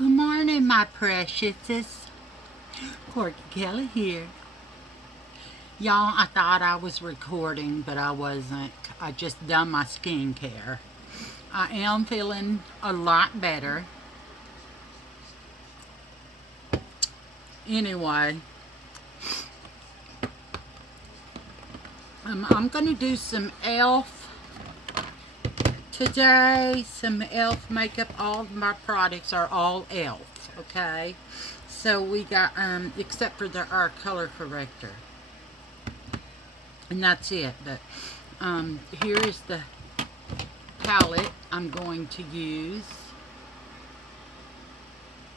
Good morning, my preciouses. Corky Kelly here. Y'all, I thought I was recording, but I wasn't. I just done my skincare. I am feeling a lot better. Anyway, I'm going to do some e.l.f. today. Some e.l.f. makeup. All of my products are all e.l.f. Okay? So we got, except for our color corrector. And that's it. But here is the palette I'm going to use.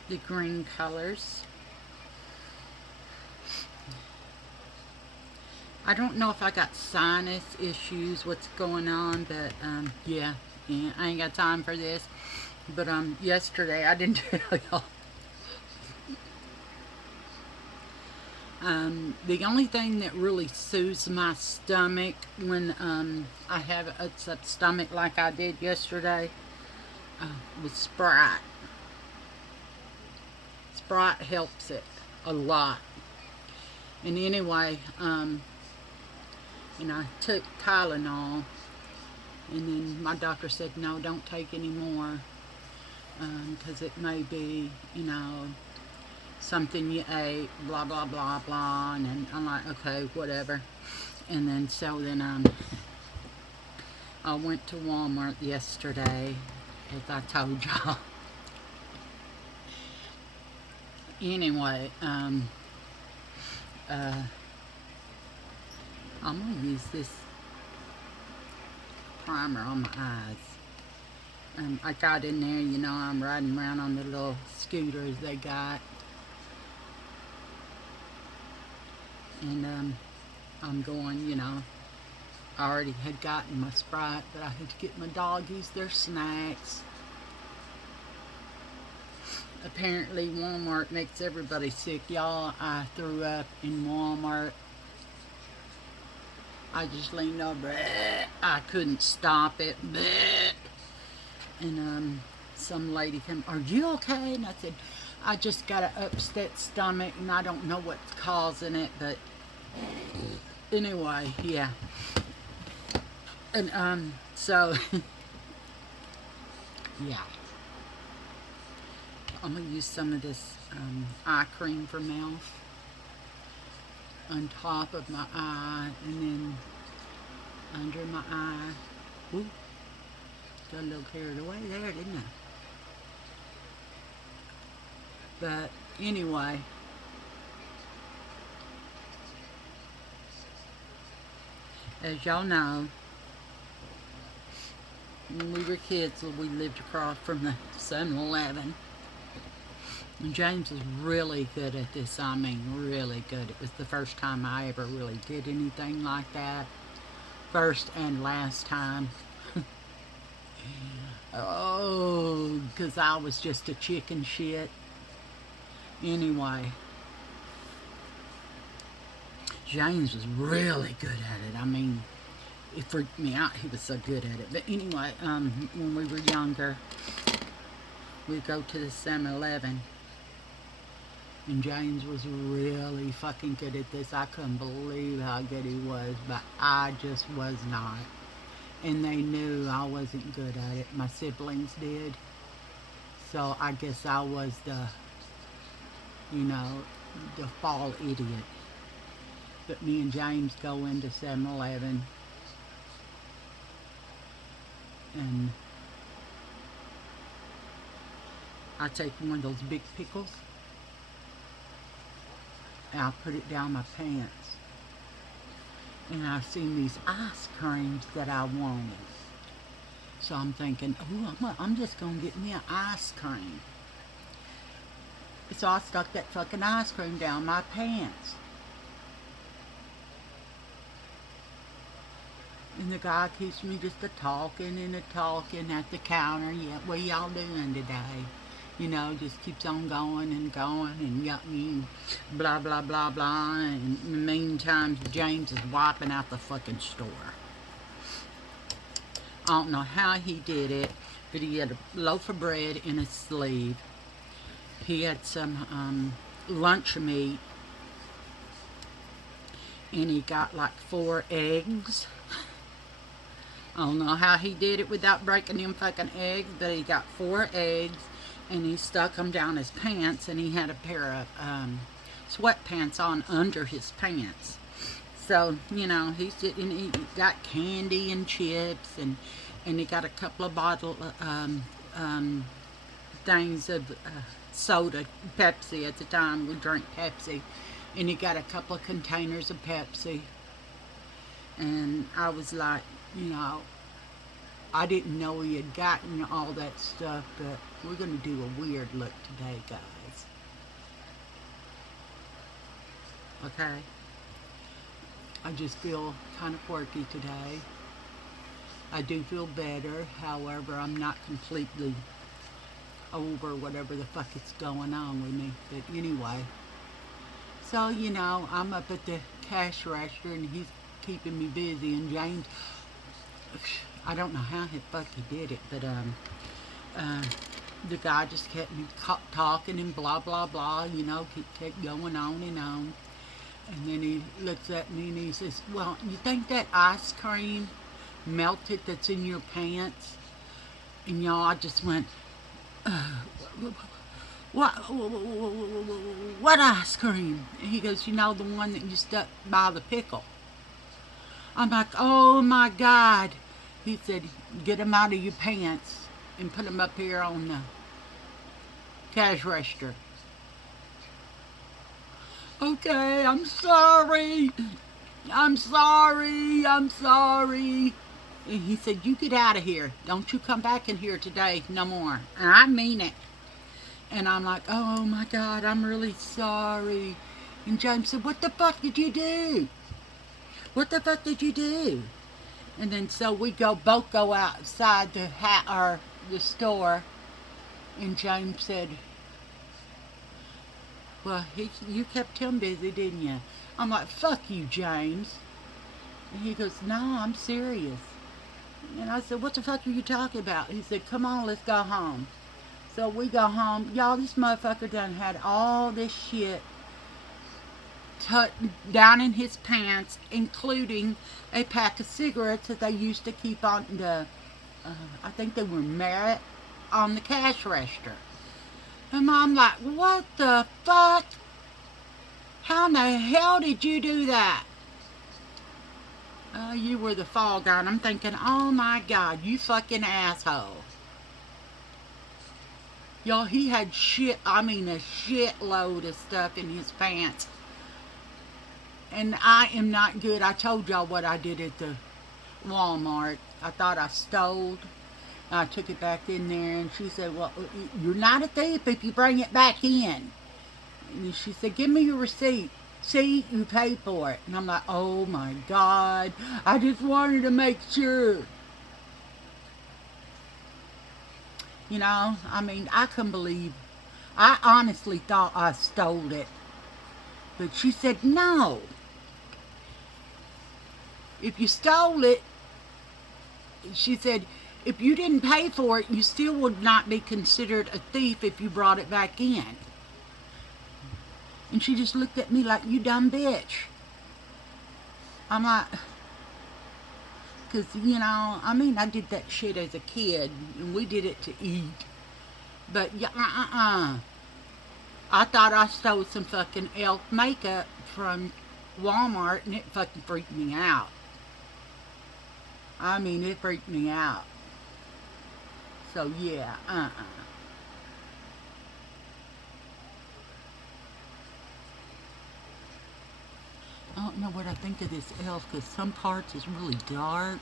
The green colors. I don't know if I got sinus issues, what's going on, but yeah, I ain't got time for this. But yesterday I didn't tell y'all. The only thing that really soothes my stomach when I have an upset stomach like I did yesterday was Sprite. Sprite helps it a lot. And anyway, and I took Tylenol, and then my doctor said, no, don't take any more, because it may be, something you ate, blah, blah, blah, blah, and then I'm like, okay, whatever. And then, I went to Walmart yesterday, as I told y'all. Anyway, I'm going to use this primer on my eyes. I got in there, I'm riding around on the little scooters they got. And I'm going, I already had gotten my Sprite, but I had to get my doggies their snacks. Apparently Walmart makes everybody sick. Y'all, I threw up in Walmart. I just leaned over. I couldn't stop it. And some lady came, are you okay? And I said, I just got an upset stomach and I don't know what's causing it, but anyway, yeah. And so yeah. I'm gonna use some of this eye cream from e.l.f. on top of my eye and then under my eye. Ooh, got a little carried away there, didn't I? But anyway, as y'all know, when we were kids, we lived across from the 7-Eleven. And James was really good at this. I mean, really good. It was the first time I ever really did anything like that. First and last time. Oh, because I was just a chicken shit. Anyway, James was really good at it. I mean, it freaked me out. He was so good at it. But anyway, when we were younger, we'd go to the 7-Eleven. And James was really fucking good at this. I couldn't believe how good he was, but I just was not. And they knew I wasn't good at it. My siblings did. So I guess I was the fall idiot. But me and James go into 7-Eleven. And I take one of those big pickles. And I put it down my pants. And I seen these ice creams that I wanted. So I'm thinking, oh, I'm just going to get me an ice cream. So I stuck that fucking ice cream down my pants. And the guy keeps me just a-talking and a-talking at the counter. Yeah, what y'all doing today? Just keeps on going and going and got me blah, blah, blah, blah. And in the meantime, James is wiping out the fucking store. I don't know how he did it, but he had a loaf of bread in his sleeve. he had some lunch meat, and he got like 4 eggs. I don't know how he did it without breaking them fucking eggs, but he got 4 eggs, and he stuck them down his pants, and he had a pair of sweatpants on under his pants. So, you know, he got candy and chips, and he got a couple of bottle things of soda, Pepsi at the time. We drank Pepsi. And he got a couple of containers of Pepsi. And I was like, you know, I didn't know he had gotten all that stuff, but we're going to do a weird look today, guys. Okay? I just feel kind of quirky today. I do feel better. However, I'm not completely over whatever the fuck is going on with me. But anyway. So, you know, I'm up at the cash register and he's keeping me busy. And James, I don't know how the fuck he did it, but the guy just kept me talking and blah, blah, blah, you know, kept going on and on. And then he looks at me and he says, well, you think that ice cream melted that's in your pants? And y'all, I just went, what ice cream? And he goes, you know, the one that you stuck by the pickle. I'm like, oh my God. He said, get them out of your pants and put them up here on the cash register. Okay, I'm sorry. I'm sorry. I'm sorry. And he said, you get out of here. Don't you come back in here today no more. And I mean it. And I'm like, oh my God, I'm really sorry. And James said, what the fuck did you do? What the fuck did you do? And then so we both go outside the store. And James said, well, you kept him busy, didn't you? I'm like, fuck you, James. And he goes, no, I'm serious. And I said, what the fuck are you talking about? He said, come on, let's go home. So we go home. Y'all, this motherfucker done had all this shit down in his pants, including a pack of cigarettes that they used to keep on the, I think they were Merit, on the cash register. And I'm like, what the fuck? How in the hell did you do that? You were the fall guy. And I'm thinking, oh my God, you fucking asshole. Y'all, he had a shitload of stuff in his pants. And I am not good. I told y'all what I did at the Walmart. I thought I stole. I took it back in there, and she said, well, you're not a thief if you bring it back in. And she said, give me your receipt. See, you paid for it. And I'm like, oh my God. I just wanted to make sure. You know, I mean, I couldn't believe. I honestly thought I stole it. But she said, no. If you stole it, she said, if you didn't pay for it, you still would not be considered a thief if you brought it back in. And she just looked at me like, you dumb bitch. I'm like, because, you know, I mean, I did that shit as a kid, and we did it to eat. But, I thought I stole some fucking elf makeup from Walmart, and it fucking freaked me out. I mean, it freaked me out. So, yeah, I don't know what I think of this elf, because some parts is really dark.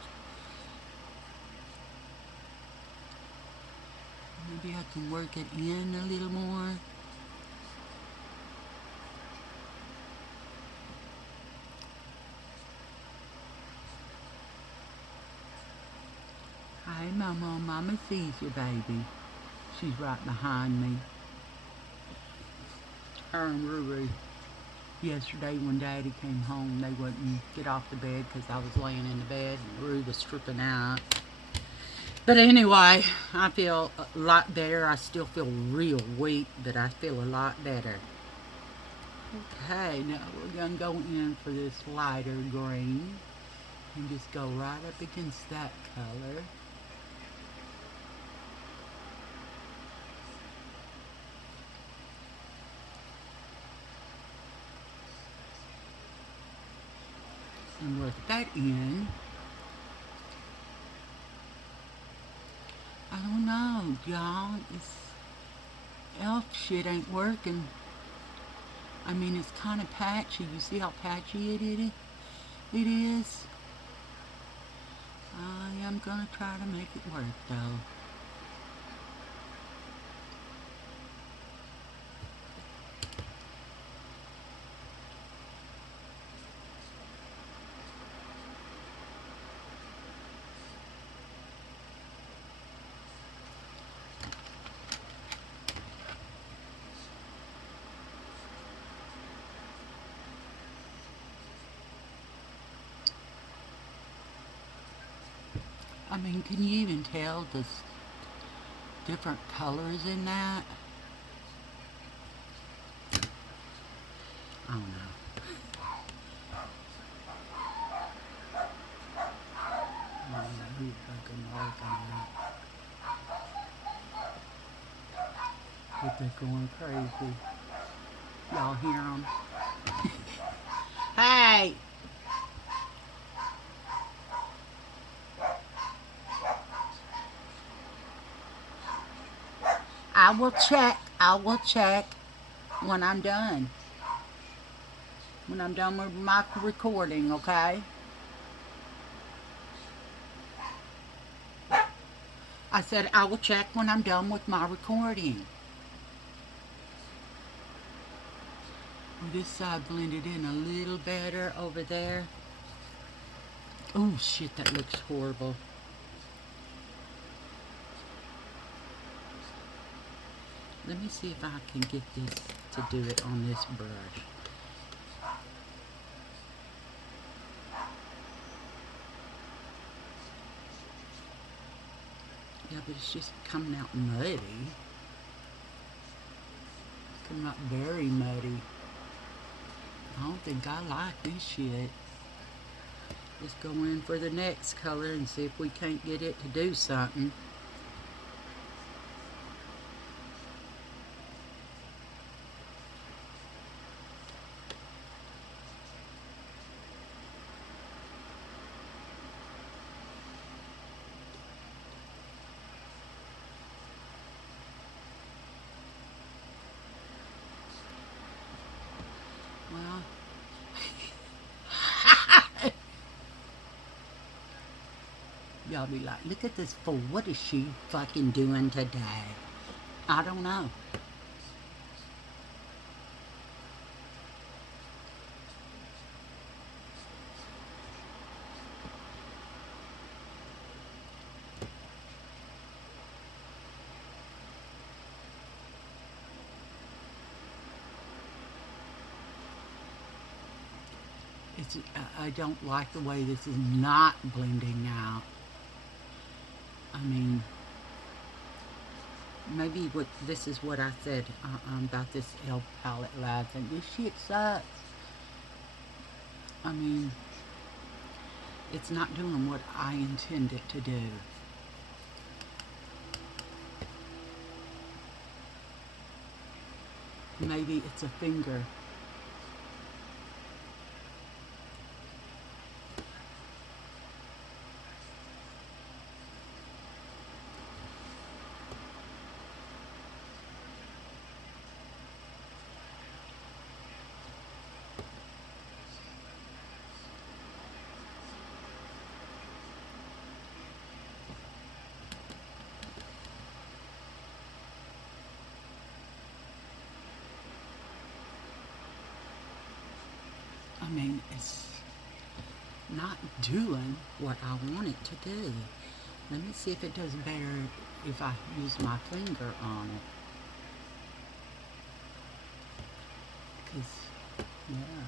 Maybe I can work it in a little more. Hi, Mama. Mama sees you, baby. She's right behind me. Her and Ruru. Yesterday when Daddy came home, they wouldn't get off the bed because I was laying in the bed and Ruru was stripping out. But anyway, I feel a lot better. I still feel real weak, but I feel a lot better. Okay, now we're going to go in for this lighter green and just go right up against that color. And work that in. I don't know, y'all. This elf shit ain't working. I mean, it's kind of patchy. You see how patchy it is? I am going to try to make it work, though. I mean, can you even tell the different colors in that? I don't know. I don't know who's fucking working on it. But they're going crazy. Y'all hear them? Hey! I will check. I will check when I'm done. When I'm done with my recording, okay? I said I will check when I'm done with my recording. This side blended in a little better over there. Oh shit, that looks horrible. Let me see if I can get this to do it on this brush. Yeah, but it's just coming out muddy. It's coming out very muddy. I don't think I like this shit. Let's go in for the next color and see if we can't get it to do something. Well, y'all be like, look at this fool. What is she fucking doing today? I don't know. It's, I don't like the way this is not blending out. I mean, maybe what this is what I said about this elf palette lab thing. This shit sucks. I mean, it's not doing what I intend it to do. Maybe it's a finger. I mean, it's not doing what I want it to do. Let me see if it does better if I use my finger on it. Because, yeah.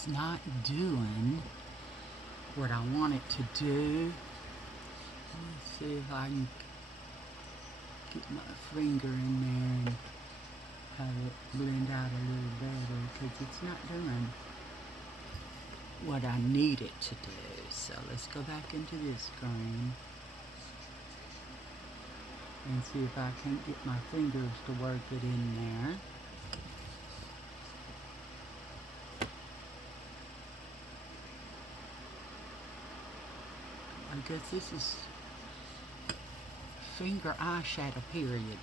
it's not doing what I want it to do. Let's see if I can get my finger in there and have it blend out a little better, because it's not doing what I need it to do. So let's go back into this screen and see if I can't get my fingers to work it in there. I guess this is finger eyeshadow period.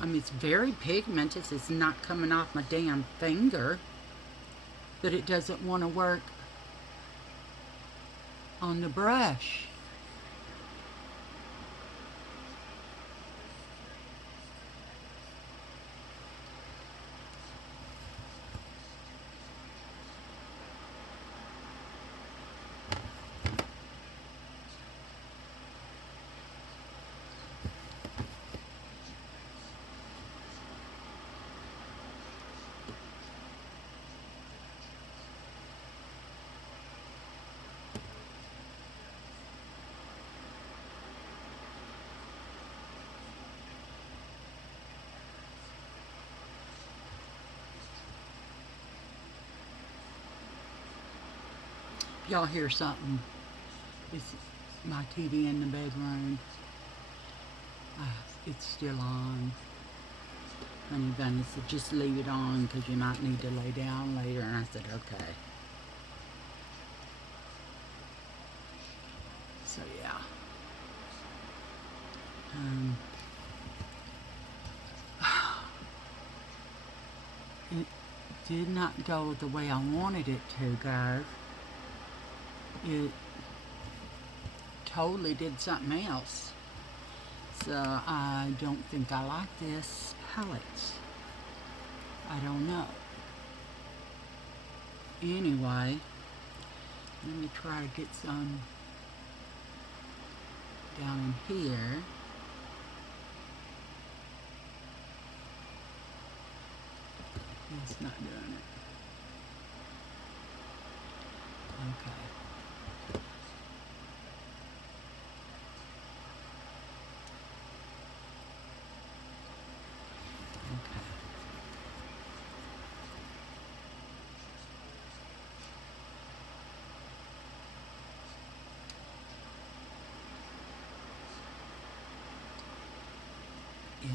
I mean, it's very pigmented. It's not coming off my damn finger, but it doesn't want to work on the brush. Y'all hear something? It's my TV in the bedroom. It's still on. Honey Bunny said, just leave it on because you might need to lay down later. And I said, okay. So, yeah. It did not go the way I wanted it to, guys. It totally did something else. So I don't think I like this palette. I don't know. Anyway, let me try to get some down in here. It's not doing it. Okay. Yeah.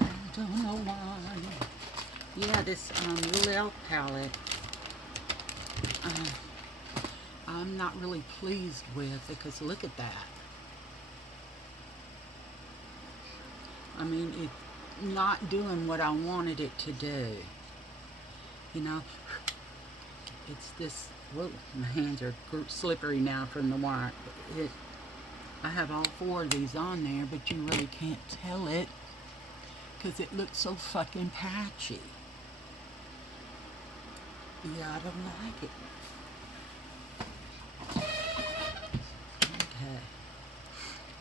I don't know why. Yeah, this L'Oreal palette, I'm not really pleased with, because look at that. I mean, it's not doing what I wanted it to do. You know, it's this, whoa, my hands are slippery now from the wire. I have all 4 of these on there, but you really can't tell it because it looks so fucking patchy. Yeah, I don't like it. Okay.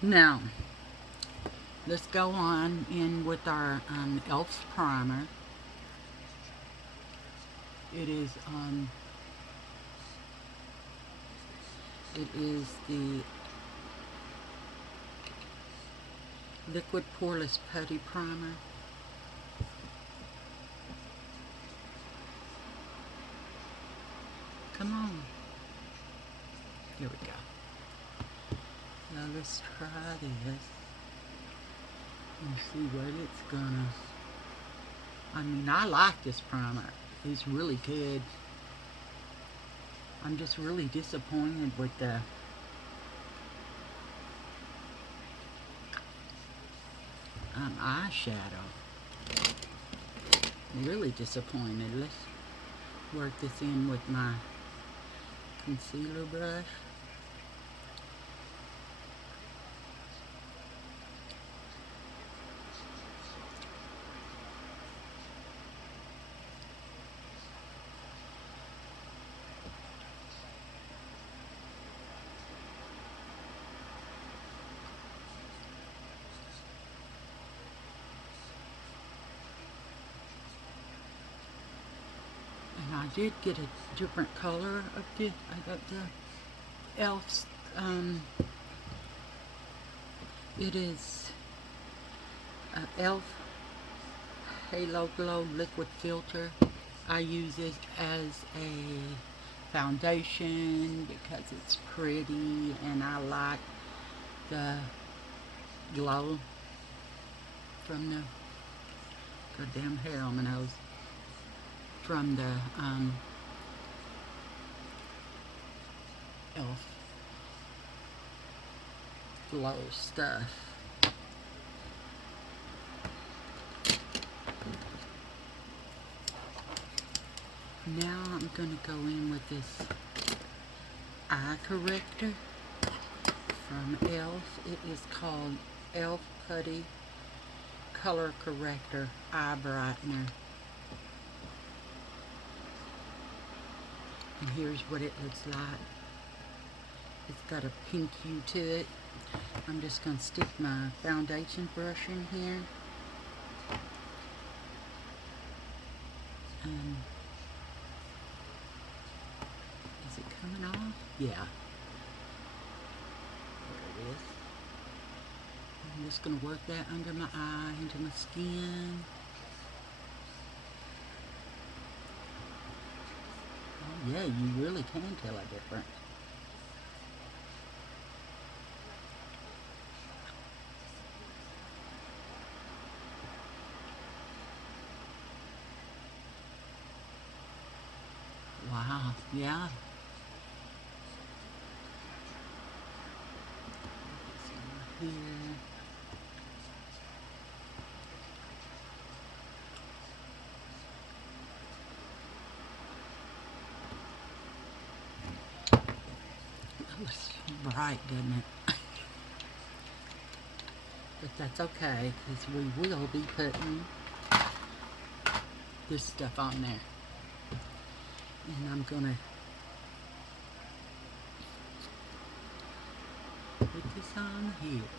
Now, let's go on in with our e.l.f. primer. It is the Liquid Poreless Putty Primer. Come on. Here we go. Now let's try this and see what it's gonna... I mean, I like this primer. It's really good. I'm just really disappointed with the eyeshadow. Really disappointed. Let's work this in with my concealer brush. I did get a different color of the, I got the e.l.f.'s, it is e.l.f. Halo Glow Liquid Filter. I use it as a foundation because it's pretty and I like the glow from the goddamn hair on my nose from the e.l.f. glow stuff. Now I'm going to go in with this eye corrector from e.l.f. It is called e.l.f. Putty Color Corrector Eye Brightener. And here's what it looks like. It's got a pink hue to it. I'm just going to stick my foundation brush in here. Is it coming off? Yeah. There it is. I'm just going to work that under my eye, into my skin. Oh yeah, you really can tell a difference. Wow, yeah. Here. That looks bright, doesn't it? But that's okay, because we will be putting this stuff on there. And I'm gonna put this on here.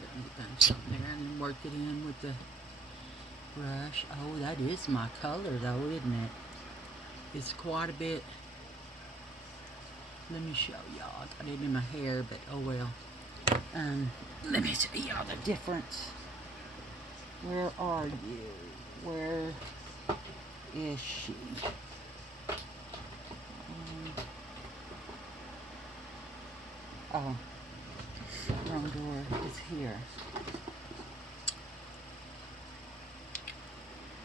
Let me get something there and work it in with the brush. Oh, that is my color though, isn't it? It's quite a bit. Let me show y'all. I got it in my hair, but oh well. Let me show y'all the difference. Where are you? Where is she? Oh, wrong door is here.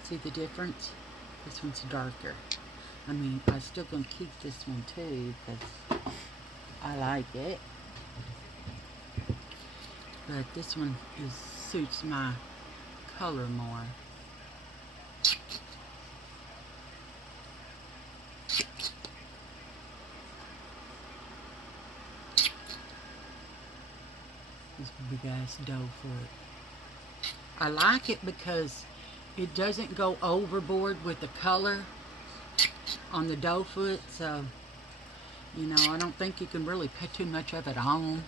See the difference? This one's darker. I mean, I'm still going to keep this one too because I like it. But this one suits my color more. This big ass doe foot. I like it because it doesn't go overboard with the color on the doe foot, so you know, I don't think you can really put too much of it on.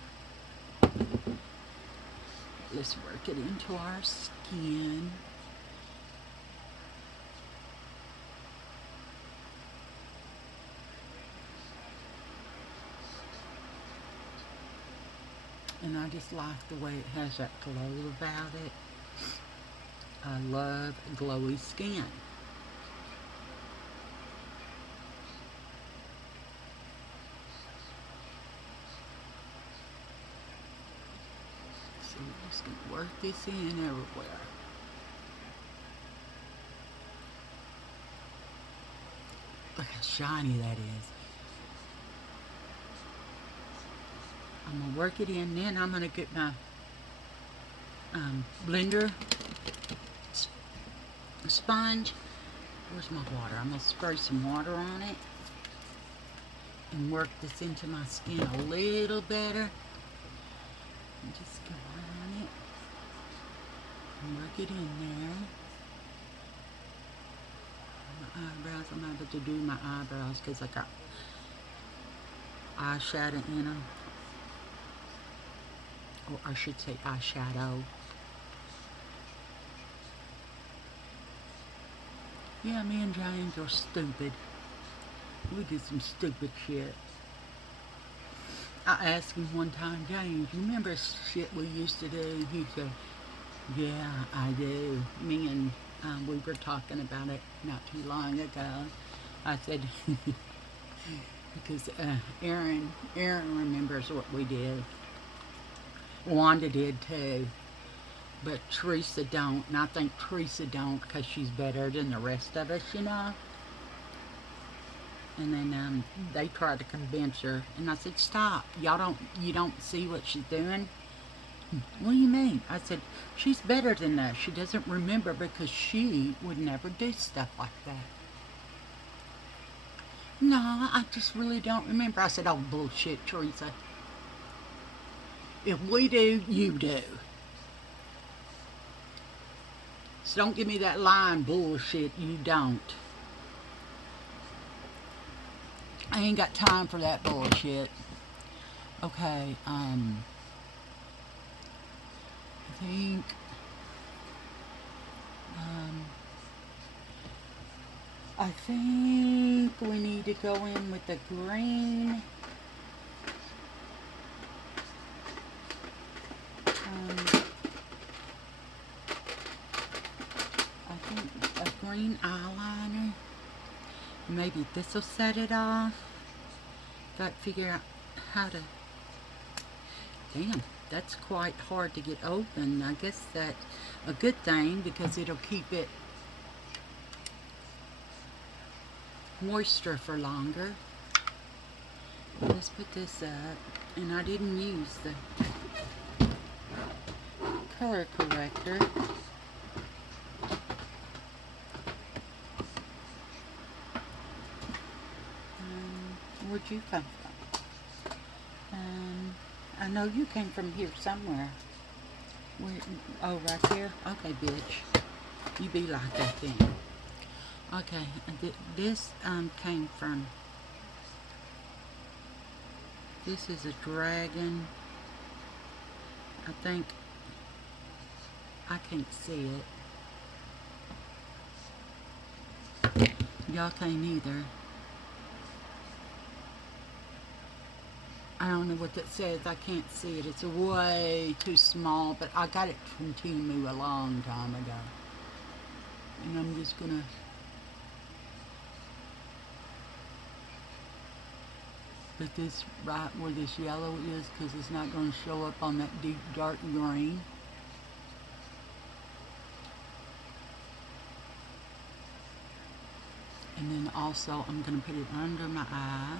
Let's work it into our skin. And I just like the way it has that glow about it. I love glowy skin. So we're just going to work this in everywhere. Look how shiny that is. I'm going to work it in, then I'm going to get my blender sponge. Where's my water? I'm going to spray some water on it and work this into my skin a little better. And just go on it and work it in there. My eyebrows, I'm able to do my eyebrows because I got eyeshadow in them. Or I should say eyeshadow. Yeah, me and James are stupid. We did some stupid shit. I asked him one time, James, you remember shit we used to do? He said, yeah, I do. Me and we were talking about it not too long ago. I said, because Aaron remembers what we did. Wanda did too. But Teresa don't. And I think Teresa don't because she's better than the rest of us, you know. And then they tried to convince her, and I said, "Stop! You don't see what she's doing." What do you mean? I said, "She's better than that. She doesn't remember because she would never do stuff like that." No, I just really don't remember. I said, "Oh bullshit, Teresa. If we do, you do. So don't give me that line bullshit. You don't. I ain't got time for that bullshit." Okay, I think, um, I think we need to go in with the green. I think a green eyeliner. Maybe this will set it off. Got to figure out how to. Damn, that's quite hard to get open. I guess that's a good thing because it'll keep it moisture for longer. Let's put this up. And I didn't use the color corrector. Where'd you come from? I know you came from here somewhere. Where? Oh, right there? Okay, bitch. You be like that then. Okay, this came from. This is a dragon. I think. I can't see it. Y'all can't either. I don't know what that says. I can't see it. It's way too small, but I got it from Temu a long time ago. And I'm just gonna put this right where this yellow is because it's not going to show up on that deep dark green. And then also I'm going to put it under my eye.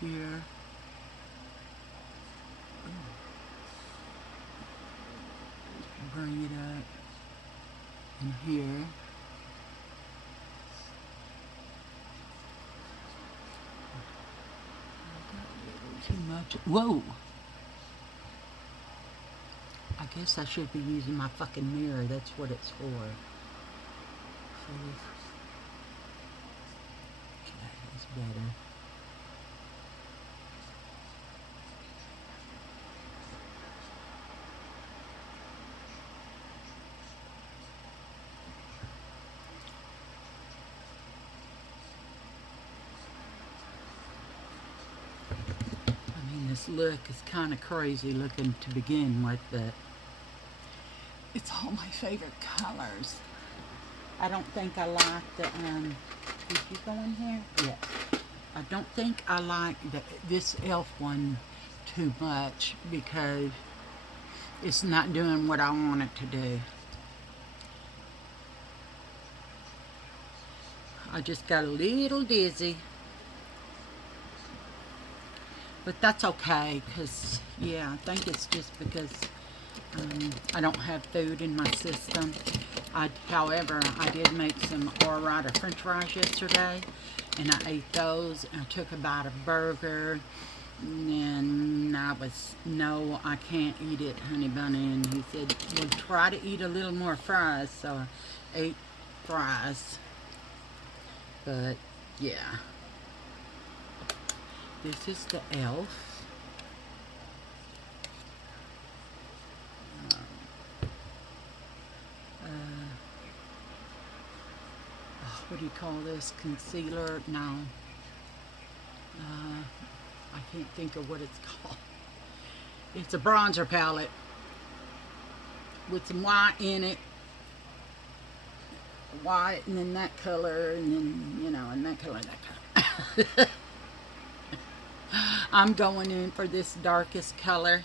Here. Bring it up. And here. Too much. Whoa! I guess I should be using my fucking mirror. That's what it's for. So okay, that's better. This look is kind of crazy looking to begin with, but it's all my favorite colors. I don't think I like the, did you go in here? Yes. I don't think I like this elf one too much because it's not doing what I want it to do. I just got a little dizzy. But that's okay, because, yeah, I think it's just because I don't have food in my system. However, I did make some Ore-Ida french fries yesterday, and I ate those. I took a bite of burger, and I was, no, I can't eat it, honey bunny. And he said, well, try to eat a little more fries. So I ate fries. But, yeah. This is the elf. do you call this? Concealer? No. I can't think of what it's called. It's a bronzer palette with some white in it. White and then that color and then, you know, and that color and that color. I'm going in for this darkest color.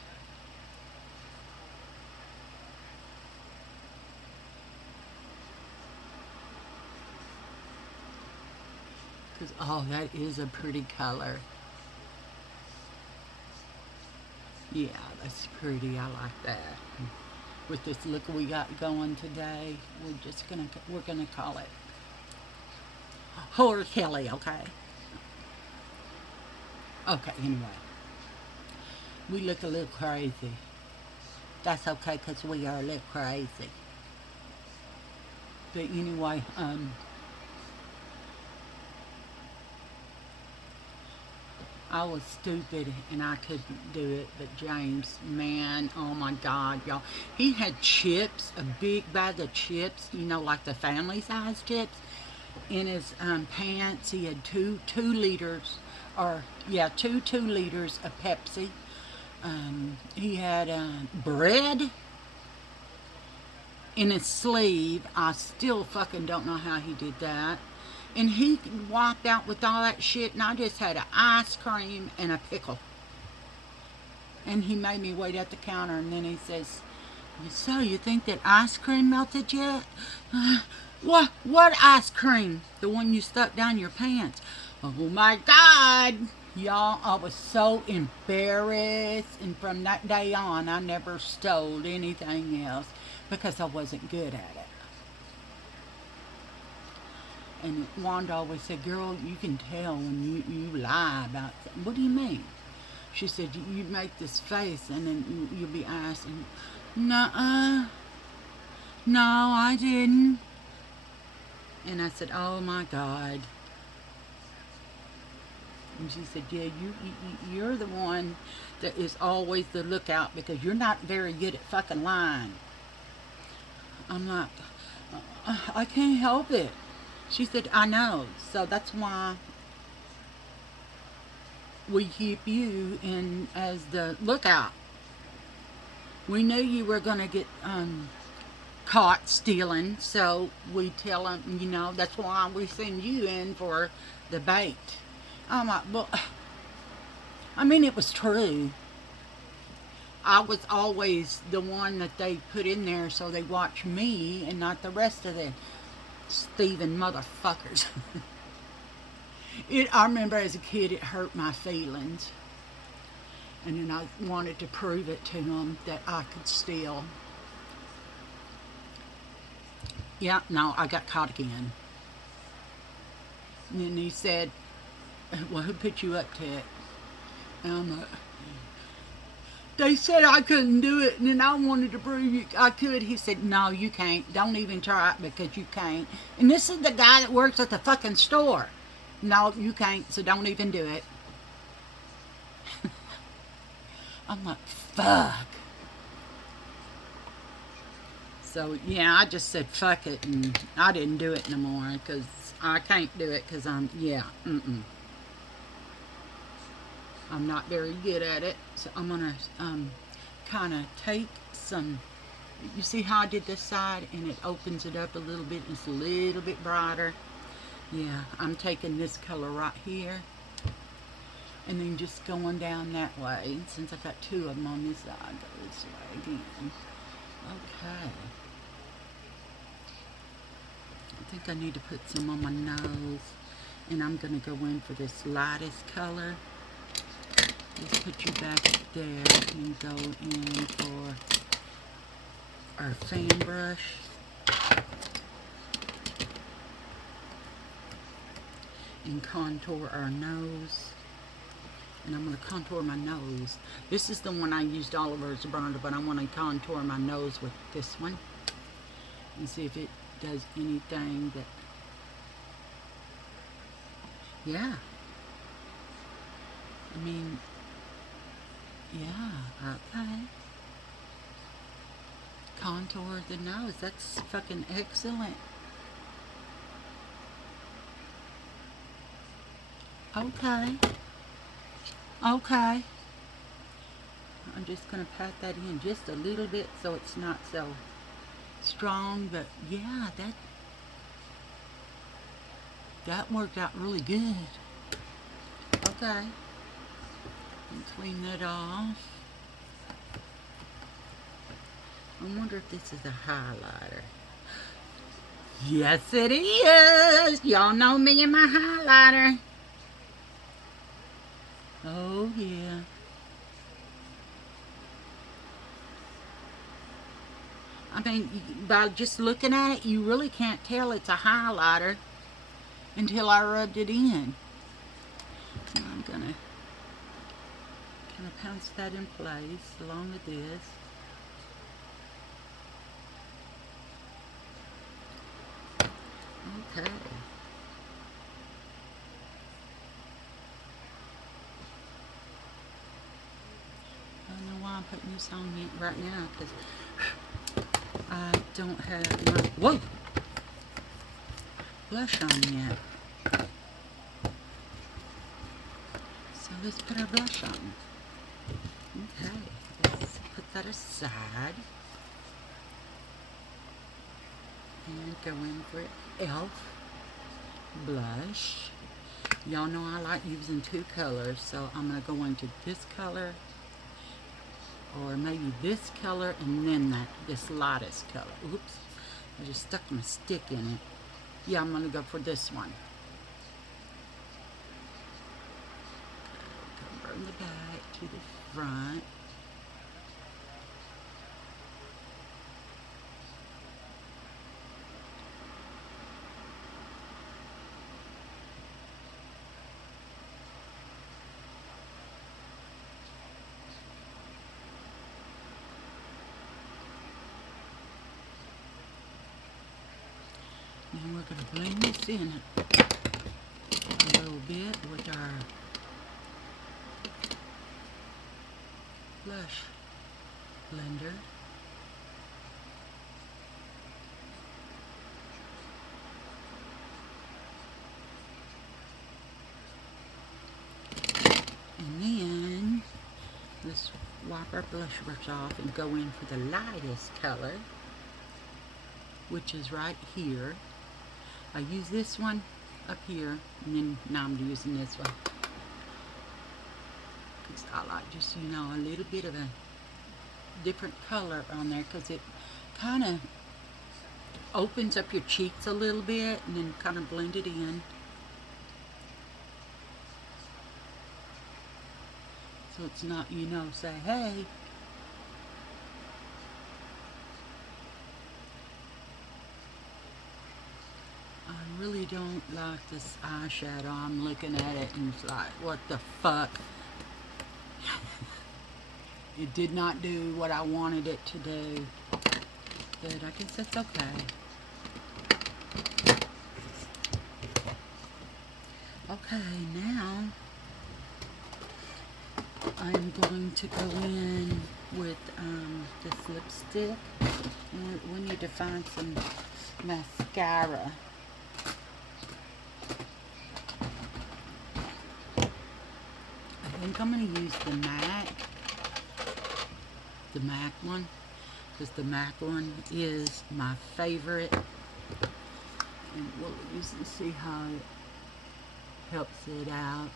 Because, oh, that is a pretty color. Yeah, that's pretty. I like that. With this look we got going today, we're gonna call it Whore Kelly, okay? Okay, anyway. We look a little crazy. That's okay, because we are a little crazy. But anyway, I was stupid and I couldn't do it, but James, man, oh my God, y'all. He had chips, a big bag of chips, you know, like the family size chips, in his pants. He had two 2 liters, or yeah, two 2 liters of Pepsi. He had bread in his sleeve. I still fucking don't know how he did that. And he walked out with all that shit, and I just had an ice cream and a pickle. And he made me wait at the counter, and then he says, "So, you think that ice cream melted yet?" What ice cream? The one you stuck down your pants. Oh my God! Y'all, I was so embarrassed, and from that day on, I never stole anything else because I wasn't good at it. And Wanda always said, "Girl, you can tell when you lie about something." What do you mean? She said, "You make this face and then you'll be asking, nuh-uh, no, I didn't." And I said, "Oh my God." And she said, "Yeah, you're the one that is always the lookout because you're not very good at fucking lying." I'm like, "I can't help it." She said, "I know, so that's why we keep you in as the lookout. We knew you were going to get caught stealing, so we tell them, you know, that's why we send you in for the bait." I'm like, well, I mean, it was true. I was always the one that they put in there so they watch me and not the rest of the thieving motherfuckers. I remember as a kid, it hurt my feelings. And then I wanted to prove it to them that I could steal. Yeah, no, I got caught again. And then he said, "Well, who put you up to it?" And I'm like, "They said I couldn't do it, and then I wanted to prove I could." He said, "No, you can't. Don't even try it because you can't. And this is the guy that works at the fucking store. No, you can't, so don't even do it." I'm like, fuck. So, yeah, I just said fuck it, and I didn't do it no more because I can't do it because I'm not very good at it. So I'm going to kind of take some, you see how I did this side and it opens it up a little bit. It's a little bit brighter. Yeah, I'm taking this color right here and then just going down that way. Since I've got 2 of them on this side, go this way again. Okay. I think I need to put some on my nose, and I'm going to go in for this lightest color. Just put you back there and go in for our fan brush. And contour our nose. And I'm going to contour my nose. This is the one I used all over as a bronzer, but I want to contour my nose with this one. And see if it does anything that... Yeah. I mean... Yeah, okay. Contour the nose. That's fucking excellent. Okay. Okay. I'm just going to pat that in just a little bit so it's not so strong, but yeah, that worked out really good. Okay. And clean that off. I wonder if this is a highlighter. Yes, it is. Y'all know me and my highlighter. Oh, yeah. I mean, by just looking at it, you really can't tell it's a highlighter until I rubbed it in. And I'm going to kind of pounce that in place along with this. Okay. I don't know why I'm putting this on right now, because I don't have my blush on yet. So let's put our blush on. Okay, let's put that aside and go in for e.l.f. blush. Y'all know I like using two colors, so I'm going to go into this color, or maybe this color, and then this lightest color. Oops, I just stuck my stick in it. Yeah, I'm going to go for this one. Go from the back to the front. And we're going to blend this in a little bit with our blush blender. And then let's wipe our blush brush off and go in for the lightest color, which is right here. I use this one up here, and then now I'm using this one. Because I like just, you know, a little bit of a different color on there, because it kind of opens up your cheeks a little bit and then kind of blend it in. So it's not, you know, say, hey. I really don't like this eyeshadow. I'm looking at it and it's like, what the fuck? It did not do what I wanted it to do. But I guess that's okay. Okay, now I'm going to go in with this lipstick. And we need to find some mascara. I think I'm going to use the MAC one, because the MAC one is my favorite. And we'll use and see how it helps it out.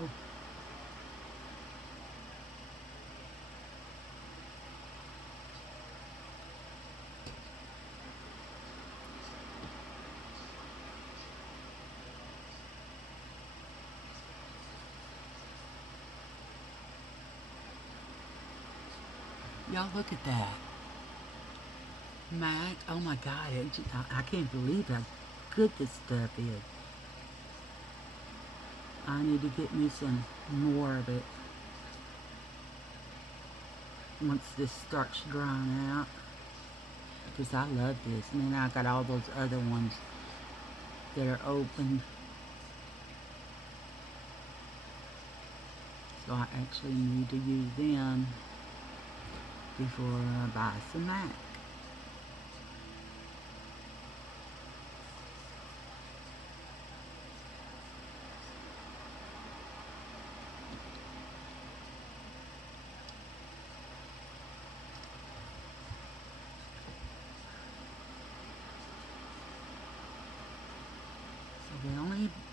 Oh. Y'all look at that. MAC, oh my God, I can't believe how good this stuff is. I need to get me some more of it once this starts drying out, because I love this. And then I got all those other ones that are open, so I actually need to use them before I buy some MAC.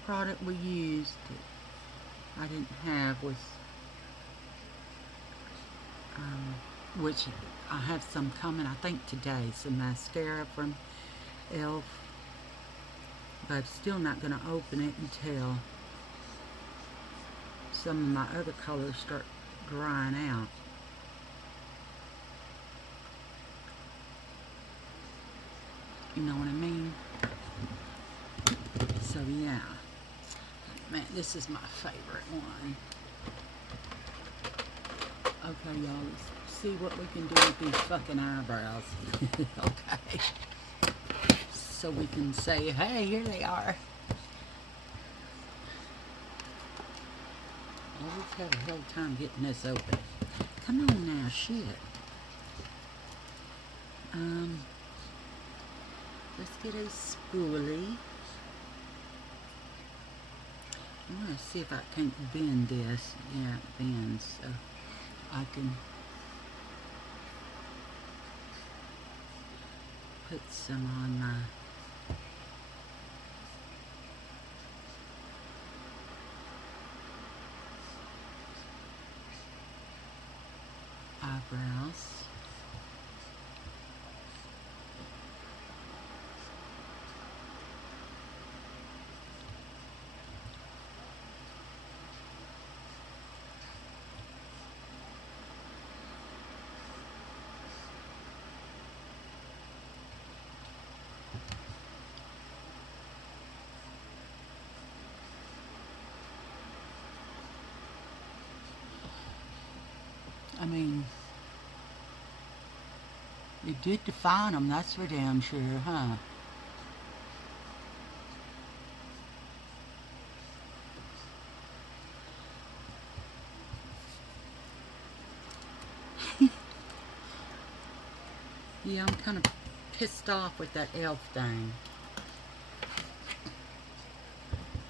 product we used that I didn't have was, which I have some coming, I think today, some mascara from e.l.f. But I'm still not going to open it until some of my other colors start drying out. You know what I mean? So yeah. Man, this is my favorite one. Okay, y'all, let's see what we can do with these fucking eyebrows. Okay. So we can say, hey, here they are. I always have a hell time getting this open. Come on now, shit. Let's get a spoolie. I want to see if I can bend this. Yeah, it bends, so I can put some on my eyebrows. I mean, it did define them, that's for damn sure, huh? Yeah, I'm kind of pissed off with that e.l.f. thing.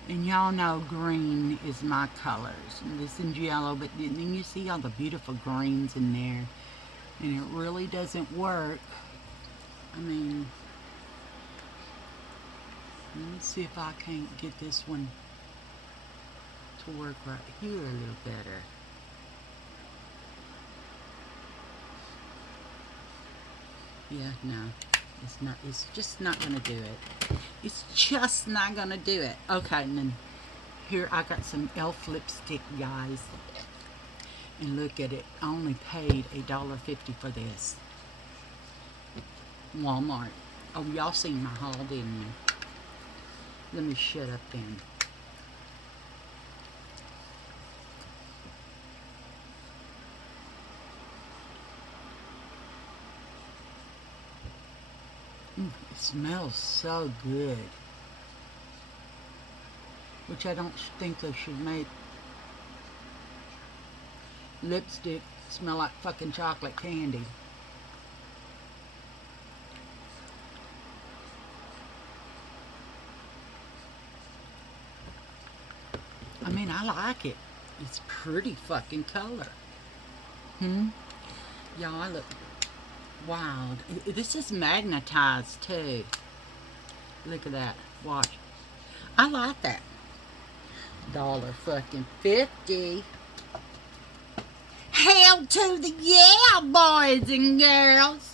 And y'all know green is my colors. And this is yellow, but then you see all the beautiful greens in there. And it really doesn't work. I mean, let me see if I can't get this one to work right here a little better. Yeah, no. It's just not gonna do it. It's just not gonna do it. Okay, and then here I got some e.l.f. lipstick, guys. And look at it. I only paid $1.50 for this. Walmart. Oh, y'all seen my haul, didn't you? Let me shut up then. It smells so good. Which I don't think they should make lipstick smell like fucking chocolate candy. I mean, I like it. It's pretty fucking color. Y'all, I look wild. This is magnetized too. Look at that. Watch. I like that. $1.50. Hell to the yeah, boys and girls.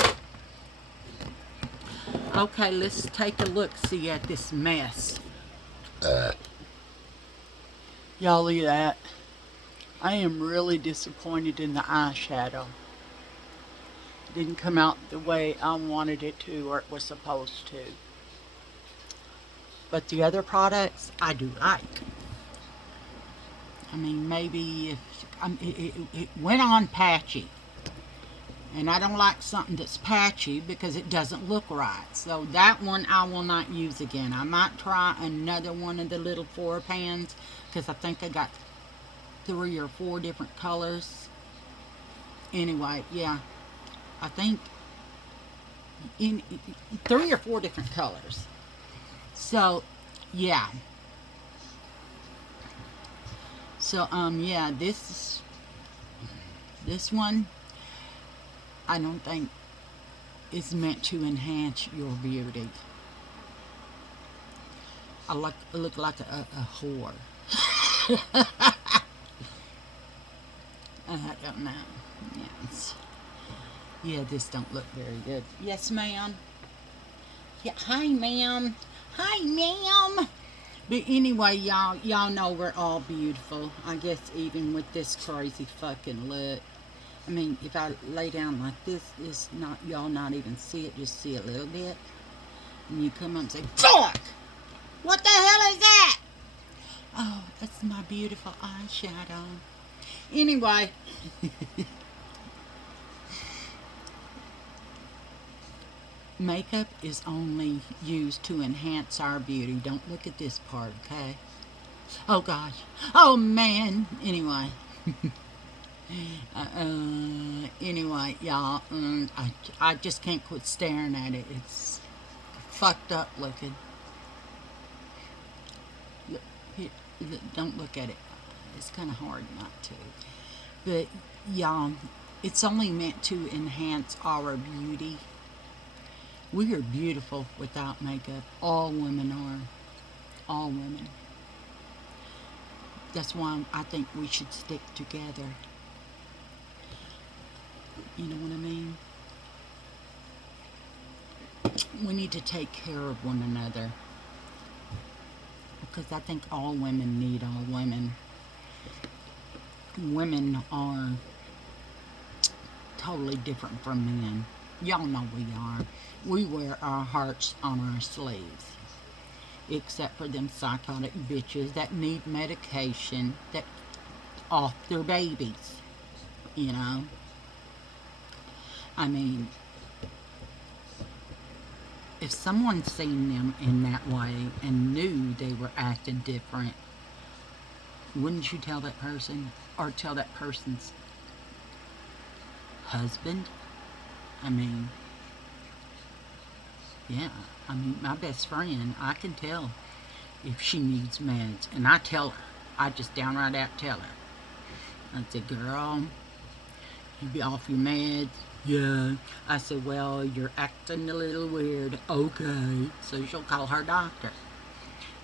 Okay, let's take a look-see at this mess. Y'all look at that. I am really disappointed in the eyeshadow. It didn't come out the way I wanted it to, or it was supposed to. But the other products, I do like. I mean, maybe if it went on patchy, and I don't like something that's patchy because it doesn't look right. So that one I will not use again. I might try another one of the little 4 pans because I think I got 3 or 4 different colors. Anyway, yeah, I think in 3 or 4 different colors. So yeah. So yeah, this one I don't think is meant to enhance your beauty. I look like a whore. I don't know. Yes. Yeah, this don't look very good. Yes, ma'am. Yeah, hi, ma'am. Hi, ma'am. But anyway, y'all know we're all beautiful. I guess even with this crazy fucking look. I mean, if I lay down like this, it's not, y'all not even see it, just see a little bit. And you come up and say, fuck! What the hell is that? Oh, that's my beautiful eyeshadow. Anyway. Makeup is only used to enhance our beauty. Don't look at this part, okay? Oh, gosh. Oh, man. Anyway. Anyway, y'all, I just can't quit staring at it. It's fucked up looking. Look, here, don't look at it. It's kind of hard not to. But, y'all, it's only meant to enhance our beauty. We are beautiful without makeup. All women are. All women. That's why I think we should stick together. You know what I mean? We need to take care of one another. Because I think all women need all women. Women are totally different from men. Y'all know we are. We wear our hearts on our sleeves. Except for them psychotic bitches that need medication that off their babies. You know? I mean, if someone seen them in that way and knew they were acting different, wouldn't you tell that person? Or tell that person's husband? I mean, yeah. I mean, my best friend, I can tell if she needs meds. And I tell her. I just downright out tell her. I say, girl, you be off your meds. Yeah. I said, well, you're acting a little weird. Okay. So she'll call her doctor.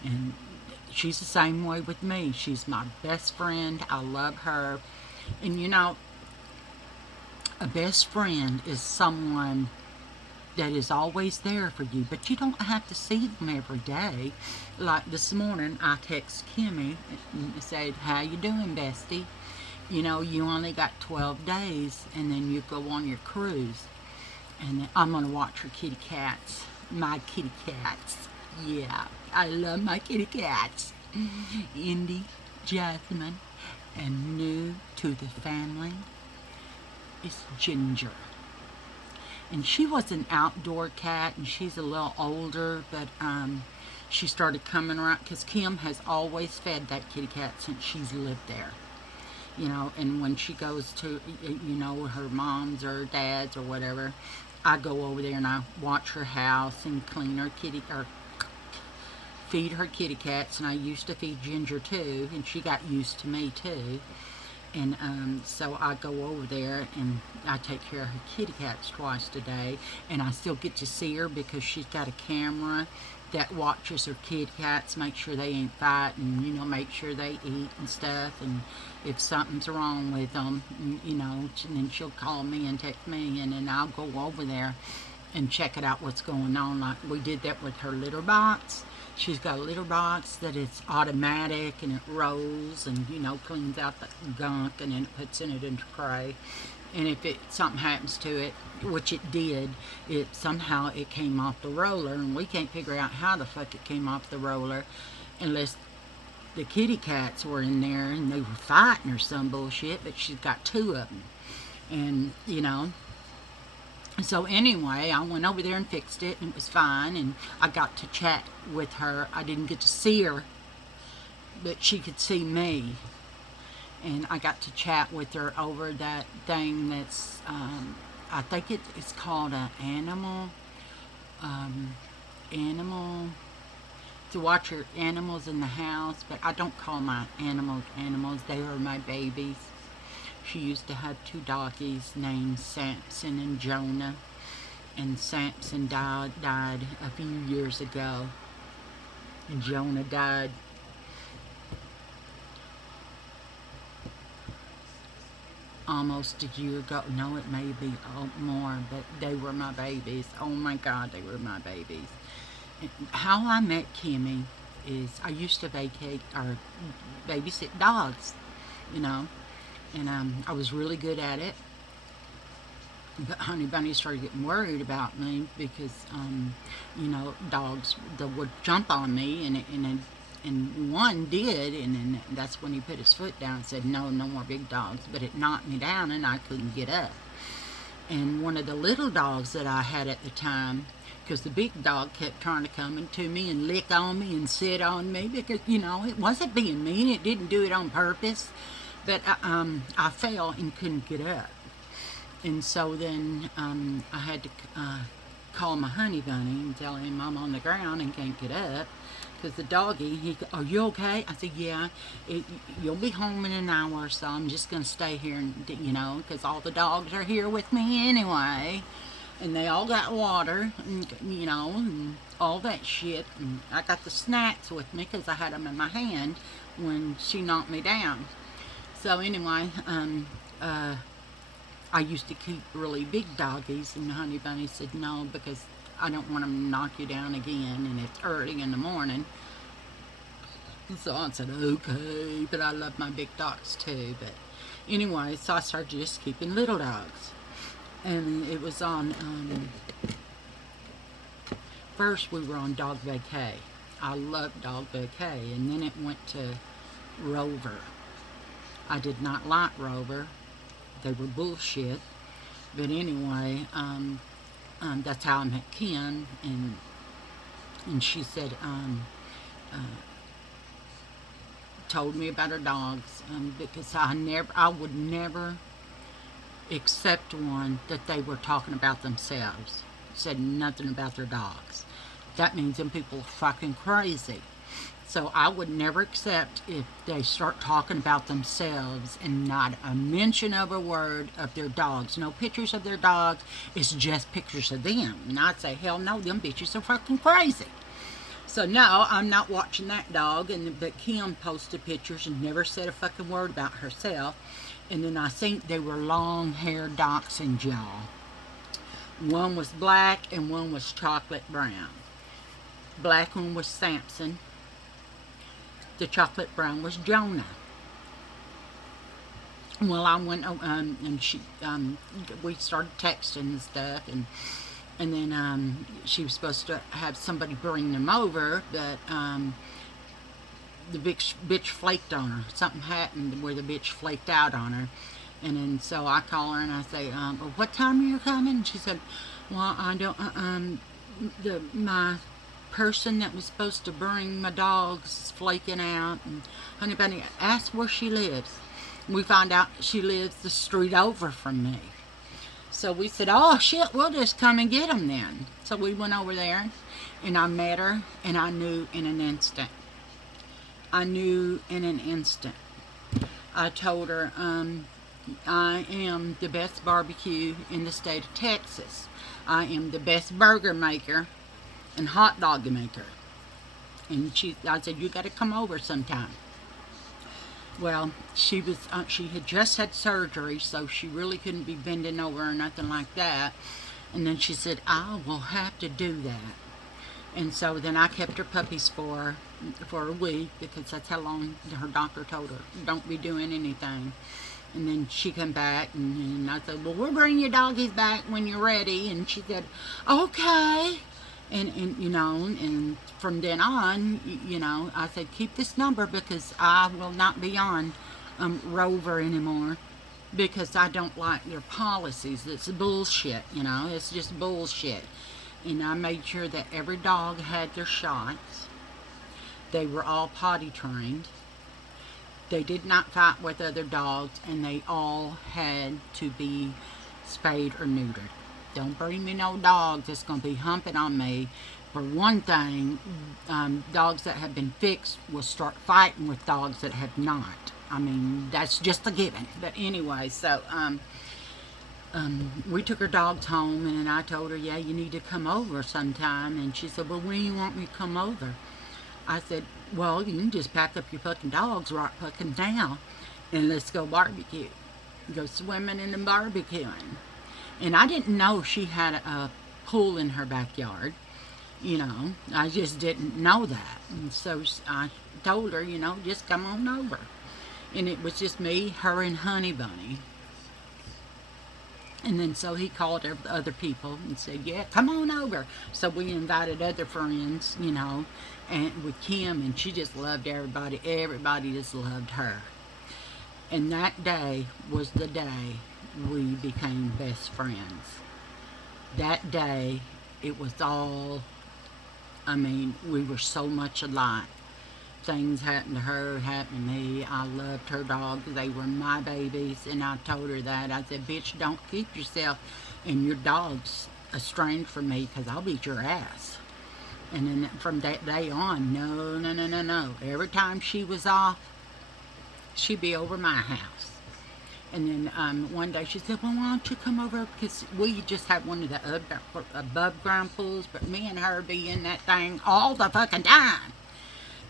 And she's the same way with me. She's my best friend. I love her. And you know, a best friend is someone that is always there for you, but you don't have to see them every day. Like this morning, I text Kimmy and said, how you doing, bestie? You know, you only got 12 days, and then you go on your cruise. And I'm going to watch her kitty cats. My kitty cats. Yeah, I love my kitty cats. Indy, Jasmine, and new to the family is Ginger. And she was an outdoor cat, and she's a little older, but she started coming around, because Kim has always fed that kitty cat since she's lived there. You know, and when she goes to, you know, her mom's or dad's or whatever, I go over there and I watch her house and clean her kitty, or feed her kitty cats. And I used to feed Ginger too, and she got used to me too. And so I go over there and I take care of her kitty cats twice a day. And I still get to see her because she's got a camera that watches her kitty cats, make sure they ain't fighting, you know, make sure they eat and stuff. And if something's wrong with them, you know, and then she'll call me and text me, and then I'll go over there and check it out what's going on. Like we did that with her litter box. She's got a litter box that it's automatic, and it rolls and, you know, cleans out the gunk, and then it puts it into tray. And if something happens to it, which it did, somehow it came off the roller, and we can't figure out how the fuck it came off the roller unless the kitty cats were in there and they were fighting or some bullshit. But she's got two of them, and you know. So anyway, I went over there and fixed it, and it was fine, and I got to chat with her. I didn't get to see her, but she could see me. And I got to chat with her over that thing that's, I think it's called an animal, to watch your animals in the house. But I don't call my animals animals, they are my babies. She used to have two doggies named Samson and Jonah. And Samson died a few years ago. Jonah died almost a year ago. No, it may be more, but they were my babies. Oh my God, they were my babies. And how I met Kimmy is I used to vacate or babysit dogs, you know, and I was really good at it. But Honey Bunny started getting worried about me because, you know, dogs that would jump on me, and one did, and then that's when he put his foot down and said, no, no more big dogs. But it knocked me down, and I couldn't get up. And one of the little dogs that I had at the time, because the big dog kept trying to come into me and lick on me and sit on me, because, you know, it wasn't being mean. It didn't do it on purpose. But I fell and couldn't get up. And so then I had to call my Honey Bunny and tell him I'm on the ground and can't get up. Because the doggy, are you okay? I said, yeah, you'll be home in an hour or so. I'm just going to stay here, and, you know, because all the dogs are here with me anyway. And they all got water, and, you know, and all that shit. And I got the snacks with me because I had them in my hand when she knocked me down. So anyway, I used to keep really big doggies, and Honey Bunny said no, because I don't want them to knock you down again, and it's early in the morning. So I said, okay, but I love my big dogs too. But anyway, so I started just keeping little dogs. And it was on, first we were on Dog Vacay. I loved Dog Vacay, and then it went to Rover. I did not like Rover. They were bullshit. But anyway, that's how I met Kim, and she said, told me about her dogs, because I would never accept one that they were talking about themselves, said nothing about their dogs. That means them people are fucking crazy. So I would never accept if they start talking about themselves and not a mention of a word of their dogs. No pictures of their dogs. It's just pictures of them. And I'd say, hell no, them bitches are fucking crazy. So no, I'm not watching that dog. But Kim posted pictures and never said a fucking word about herself. And then I think they were long-haired dachshund y'all. One was black and one was chocolate brown. Black one was Samson. The chocolate brown was Jonah. Well, I went and she, we started texting and stuff, and then she was supposed to have somebody bring them over, but the bitch flaked on her. Something happened where the bitch flaked out on her, and then so I call her and I say, well, what time are you coming? And she said, well, I don't, my person that was supposed to bring my dogs is flaking out, and Honey Bunny asked where she lives. We found out she lives the street over from me. So we said, oh shit, we'll just come and get them then. So we went over there, and I met her, and I knew in an instant. I knew in an instant. I told her, I am the best barbecue in the state of Texas. I am the best burger maker and hot dog maker. And I said, you got to come over sometime. Well, she had just had surgery, so she really couldn't be bending over or nothing like that. And then she said, I will have to do that. And so then I kept her puppies for a week, because that's how long her doctor told her, don't be doing anything. And then she come back, and I said, well, we'll bring your doggies back when you're ready. And she said, okay. And you know, and from then on, you know, I said, keep this number, because I will not be on Rover anymore, because I don't like their policies. It's bullshit, you know, it's just bullshit. And I made sure that every dog had their shots. They were all potty trained. They did not fight with other dogs, and they all had to be spayed or neutered. Don't bring me no dogs that's going to be humping on me. For one thing, dogs that have been fixed will start fighting with dogs that have not. I mean, that's just a given. But anyway, so we took her dogs home, and I told her, yeah, you need to come over sometime. And she said, well, when do you want me to come over? I said, well, you can just pack up your fucking dogs right fucking now and let's go barbecue. Go swimming and barbecuing. And I didn't know she had a pool in her backyard. I just didn't know that. And so I told her, just come on over. And it was just me, her, and Honey Bunny. And then so he called other people and said, yeah, come on over. So we invited other friends, and with Kim, and she just loved everybody. Everybody just loved her. And that day was the day we became best friends. That day, it was all, we were so much alike. Things happened to her, happened to me. I loved her dogs. They were my babies, and I told her that. I said, bitch, don't keep yourself and your dogs estranged from me, because I'll beat your ass. And then from that day on, no. Every time she was off, she'd be over my house. And then one day she said, well, why don't you come over? Because we just had one of the above ground pools, but me and her be in that thing all the fucking time.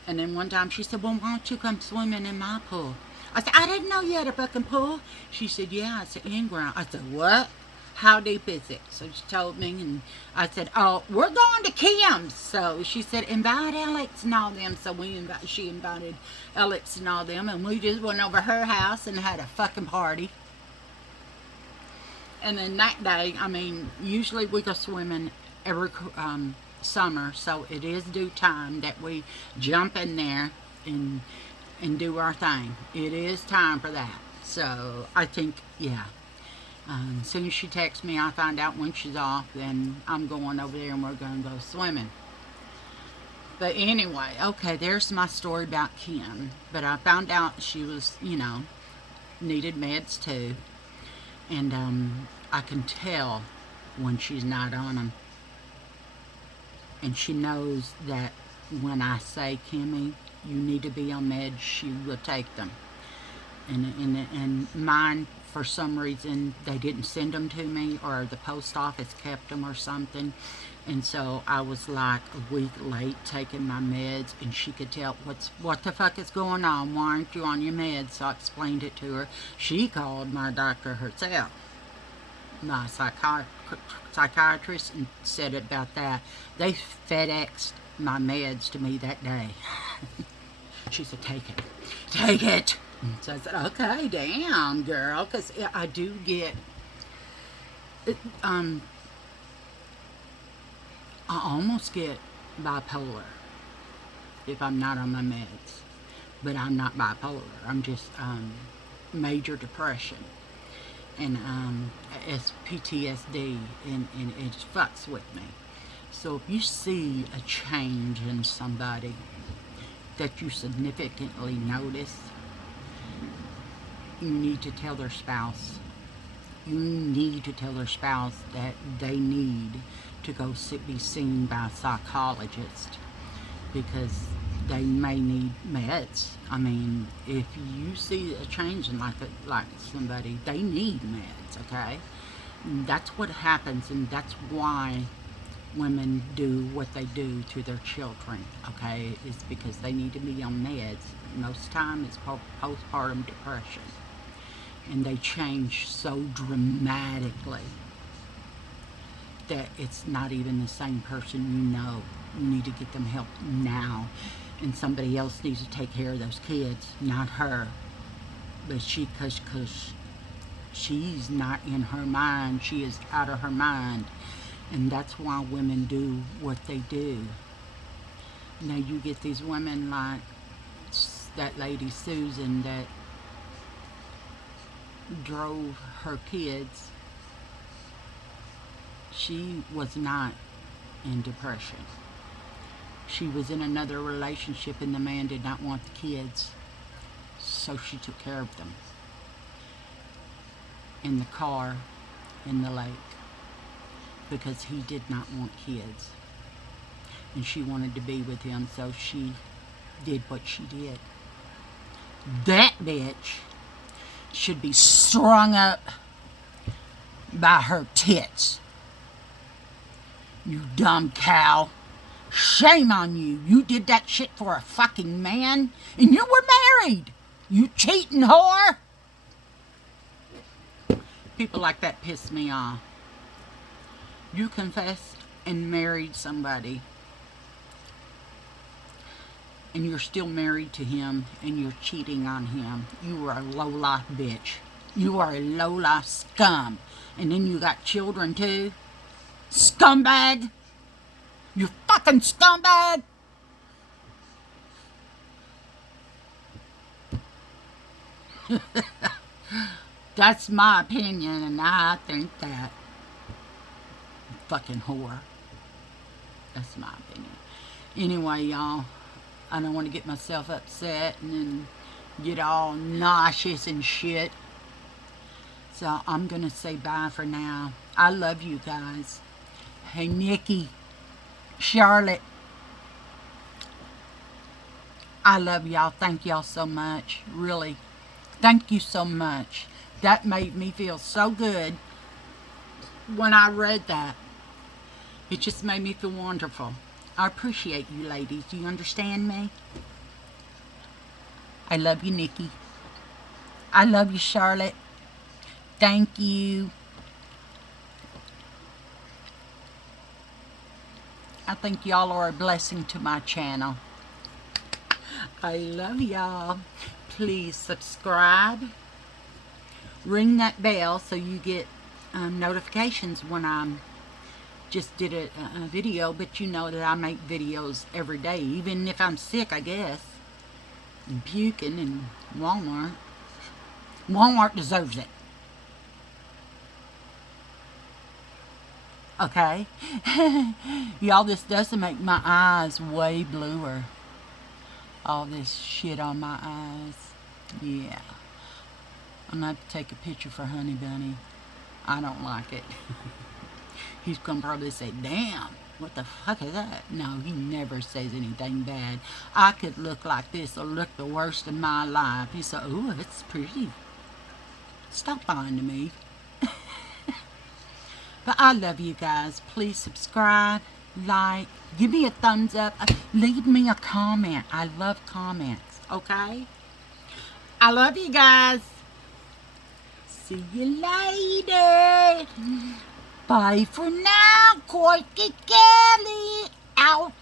And then one time she said, well, why don't you come swimming in my pool? I said, I didn't know you had a fucking pool. She said, yeah. I said, in ground. I said, what? How deep is it? So she told me, and I said, oh, we're going to Kim's. So she said, invite Alex and all them. So she invited Alex and all them, and we just went over her house and had a fucking party. And then that day, usually we go swimming every summer, so it is due time that we jump in there and do our thing. It is time for that. So I think, yeah. As soon as she texts me, I find out when she's off, then I'm going over there and we're going to go swimming. But anyway, okay, there's my story about Kim. But I found out she was, needed meds too. And I can tell when she's not on them. And she knows that when I say, Kimmy, you need to be on meds, she will take them. And mine, for some reason, they didn't send them to me, or the post office kept them or something. And so I was like a week late taking my meds, and she could tell, what the fuck is going on? Why aren't you on your meds? So I explained it to her. She called my doctor herself, my psychiatrist, and said about that. They FedExed my meds to me that day. She said, take it. So I said, okay, damn, girl, because I do get, I almost get bipolar if I'm not on my meds, but I'm not bipolar. I'm just major depression, and it's PTSD, and it just fucks with me. So if you see a change in somebody that you significantly notice, you need to tell their spouse. You need to tell their spouse that they need to go be seen by a psychologist, because they may need meds. If you see a change in like somebody, they need meds, okay? And that's what happens, and that's why women do what they do to their children, okay? Is because they need to be on meds. Most of the time it's called postpartum depression. And they change so dramatically that it's not even the same person you know. You need to get them help now. And somebody else needs to take care of those kids, not her. But because she's not in her mind, she is out of her mind. And that's why women do what they do. Now you get these women like that lady Susan that drove her kids. She was not in depression. She was in another relationship, and the man did not want the kids, so she took care of them in the car in the lake, because he did not want kids, and she wanted to be with him, so she did what she did. That bitch should be strung up by her tits. You dumb cow. Shame on you. You did that shit for a fucking man, and you were married. You cheating whore. People like that piss me off. You confessed and married somebody, and you're still married to him, and you're cheating on him. You are a low-life bitch. You are a low-life scum. And then you got children too. Scumbag. You fucking scumbag. That's my opinion, and I think that. Fucking whore. That's my opinion. Anyway, y'all, I don't want to get myself upset and then get all nauseous and shit. So I'm going to say bye for now. I love you guys. Hey, Nikki, Charlotte, I love y'all. Thank y'all so much. Really. Thank you so much. That made me feel so good when I read that. It just made me feel wonderful. I appreciate you ladies. Do you understand me? I love you, Nikki. I love you, Charlotte. Thank you. I think y'all are a blessing to my channel. I love y'all. Please subscribe. Ring that bell so you get notifications when I'm just did a video, but you know that I make videos every day, even if I'm sick, I guess, and puking in Walmart. Walmart deserves it. Okay? Y'all, this doesn't make my eyes way bluer. All this shit on my eyes. Yeah. I'm going to have to take a picture for Honey Bunny. I don't like it. He's going to probably say, damn, what the fuck is that? No, he never says anything bad. I could look like this or look the worst of my life. He said, ooh, it's pretty. Stop lying to me. But I love you guys. Please subscribe, like, give me a thumbs up. Leave me a comment. I love comments, okay? I love you guys. See you later. Bye for now, Corky Kelly. Out.